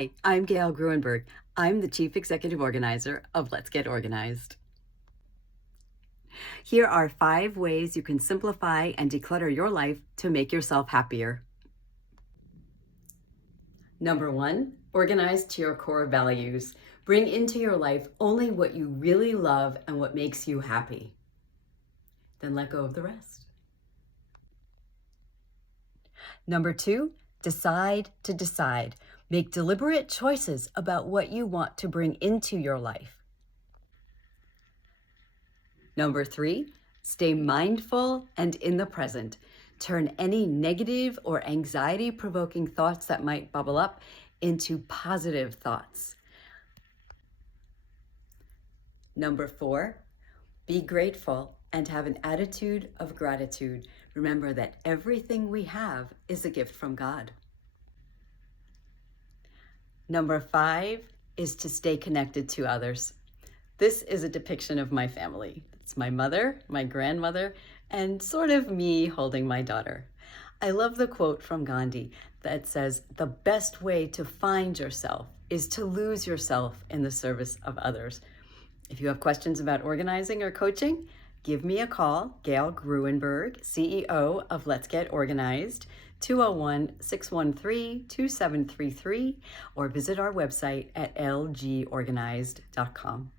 Hi, I'm Gayle Gruenberg. I'm the Chief Executive Organizer of Let's Get Organized. Here are 5 ways you can simplify and declutter your life to make yourself happier. Number 1, organize to your core values. Bring into your life only what you really love and what makes you happy. Then let go of the rest. Number 2, decide to decide. Make deliberate choices about what you want to bring into your life. Number 3, stay mindful and in the present. Turn any negative or anxiety-provoking thoughts that might bubble up into positive thoughts. Number 4, be grateful and have an attitude of gratitude. Remember that everything we have is a gift from God. Number 5 is to stay connected to others. This is a depiction of my family. It's my mother, my grandmother, and sort of me holding my daughter. I love the quote from Gandhi that says, "The best way to find yourself is to lose yourself in the service of others." If you have questions about organizing or coaching, give me a call, Gayle Gruenberg, CEO of Let's Get Organized, 201-613-2733, or visit our website at lgorganized.com.